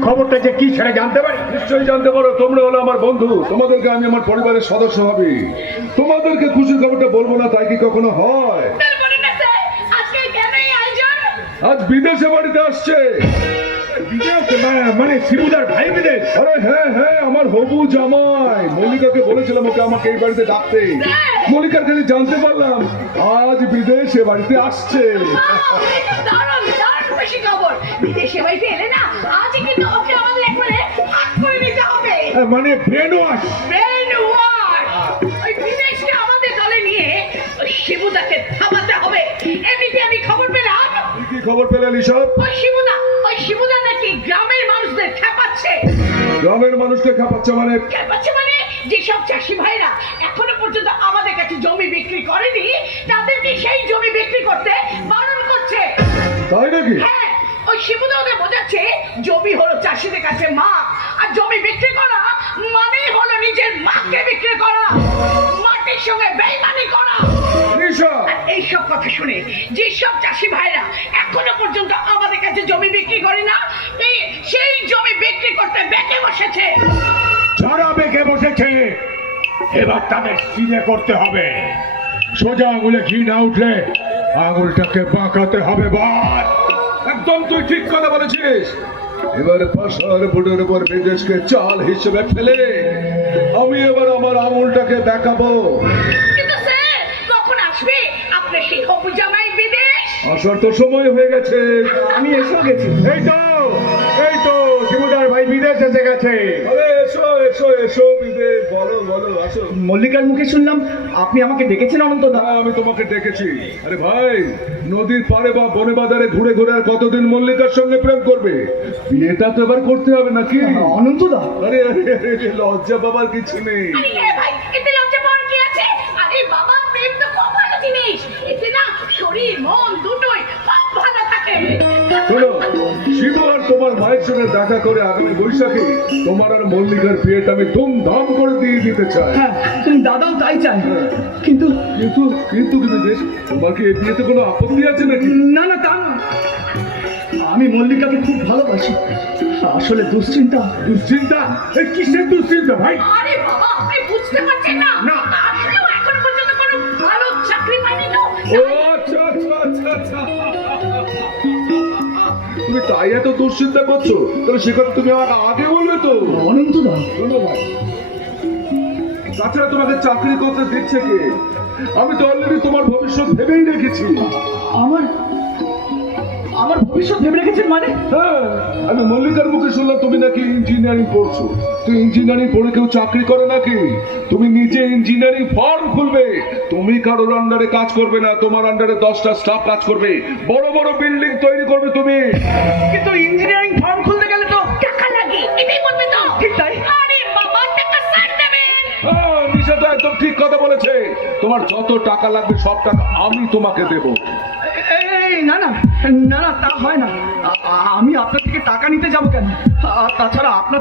খবরটা যে কি সেটা জানতে পারি? নিশ্চয়ই জানতে পারো। তোমরা হলো আমার বন্ধু। তোমাদেরকে আমি আমার পরিবারের সদস্য হবে। তোমাদেরকে খুশির খবরটা বলব না তাই কি কখনো হয়? তারপরে না স্যার। আজকে কেন এই আয়োজন? আজ বিদেশে বাড়িতে আসছে। বিদেশ মানে- মানে শিবুদার ভাই বিদেশ? আরে হ্যাঁ হ্যাঁ আমার হবু জামাই। মল্লিকাকে বলেছিলাম ওকে আমাকে এই বাড়িতে ডাকতে। মল্লিকার কাছে জানতে পারলাম আজ বিদেশে বাড়িতে আসছে। খুশি খবর বিদেশে বাড়িতে এলে না আজ কিন্তু ওকে আমাদের একবারে হাত করে নিতে হবে। মানে ব্রেন ওয়াশ ব্রেন ওয়াশ ওই বিদেশকে আমাদের দলে নিয়ে ওই শিবুদাকে থামাতে হবে। এমনিতে আমি খবর পেলাম। কি কি খবর পেলেন এসব ওই শিবুদা ওই শিবুদা নাকি গ্রামের মানুষদের খেপাচ্ছে। গ্রামের মানুষকে খাপাচ্ছে মানে? খেপাচ্ছে মানে যেসব চাষি ভাইরা এখনও পর্যন্ত আমাদের কাছে জমি বিক্রি করেনি জমি হলো চাষিদের কাছে মা আর জমি বিক্রি করা মানেই হলো নিজের মাকে বিক্রি করা মাটির সঙ্গে বেইমানি করা। এইসব কথা শুনে যেসব চাষি ভাইরা এখনও পর্যন্ত আমাদের কাছে জমি বিক্রি করে না সেই জমি বিক্রি করতে বেঁকে বসেছে। যারা বেঁকে বসেছে এবার তাদের সিনে করতে হবে। সোজা আঙুলে ঘি না উঠলে আঙুলটাকে বাঁকাতে হবে বার। একদম তুই ঠিক কথা বলেছিস। এবারে পাশার বুটের উপর বিদেশকে চাল হিসেবে ফেলে আমি এবার আমার আমুলটাকে দেখাবো। কিন্তু স্যার কখন আসবে? আপনার সেই হবু জামাই বিদেশ? আসার তো সময় হয়ে গেছে। আমি এসে গেছি। এই তো এই তো শিবুদার ভাই বিদেশ এসে গেছে। এসো এসো এসো বিদেশ বলো বলো আসো। মল্লিকার মুখে শুনলাম আপনি আমাকে ডেকেছেন অনন্ত দা। হ্যাঁ, আমি তোমাকে ডেকেছি। আরে ভাই নদীর পাড়ে বা বনে বাজারে ঘুরে ঘুরে আর কতদিন মল্লিকার সঙ্গে প্রেম করবে? বিয়েটা তো এবার করতে হবে নাকি? অনন্ত দা। আরে আরে আরে লজ্জা বাবার কিছু নেই। হ্যাঁ ভাই এতে লজ্জা পাওয়ার কি আছে? আরে বাবা প্রেম তো খুব ভালো জিনিস। এতে না শরীর মন দুটোই ভালো থাকে। শোনো শিবু তোমার মায়ের সঙ্গে দেখা করে আগামী বৈশাখে তোমার আর মল্লিকার বিয়েটা আমি ধুমধাম করে দিয়ে দিতে চাই। হ্যাঁ তুমি দাদাও তাই চাই কিন্তু কিন্তু কিন্তু কি বিদেশ তোমার কি এই বিয়েতে কোনো আপত্তি আছে নাকি? না না তা আমি মল্লিকাকে খুব ভালোবাসি। আসলে দুশ্চিন্তা। দুশ্চিন্তা? এই কিসের দুশ্চিন্তা ভাই? আরে বাবা আপনি বুঝতে পারছেন না। না। আসলেও এখন পর্যন্ত কোনো ভালো চাকরি পাইনি তো। ও আচ্ছা আচ্ছা আচ্ছা আচ্ছা। তুমি তাই এত দুশ্চিন্তা করছ? তাহলে সেখানে তুমি আমাকে আগে বলবে তো। অনন্ত না তাছাড়া তোমাকে চাকরি করতে দিচ্ছে কে? আমি তো অলরেডি তোমার ভবিষ্যৎ ভেবেই রেখেছি। আমার আমার ভবিষ্যৎ ভেবে রেখেছেন মানে? হ্যাঁ আমি মল্লিকার মুখে শুনলাম তুমি নাকি ইঞ্জিনিয়ারিং পড়ছো। তুই ইঞ্জিনিয়ারিং পড়ে কেউ চাকরি করে নাকি? তুমি নিজে ইঞ্জিনিয়ারিং ফর্ম খুলবে। তুমি কারোর আন্ডারে কাজ করবে না তোমার আন্ডারে দশটা স্টাফ কাজ করবে। বড় বড় বিল্ডিং তৈরি করবে তুমি। কিন্তু ইঞ্জিনিয়ারিং ফার্ম খুলতে গেলে তো টাকা লাগে। এটাই বলবে তো। ঠিক তাই। আরে বাবা টাকা স্যার দেবেন। হ্যাঁ নিশা তো একদম ঠিক কথা বলেছে। তোমার যত টাকা লাগবে সব টাকা আমি তোমাকে দেবো। এই, না না। না না, তা হয় না। আমি আপনার থেকে টাকা নিতে যাব কেন? আর তাছাড়া আপনার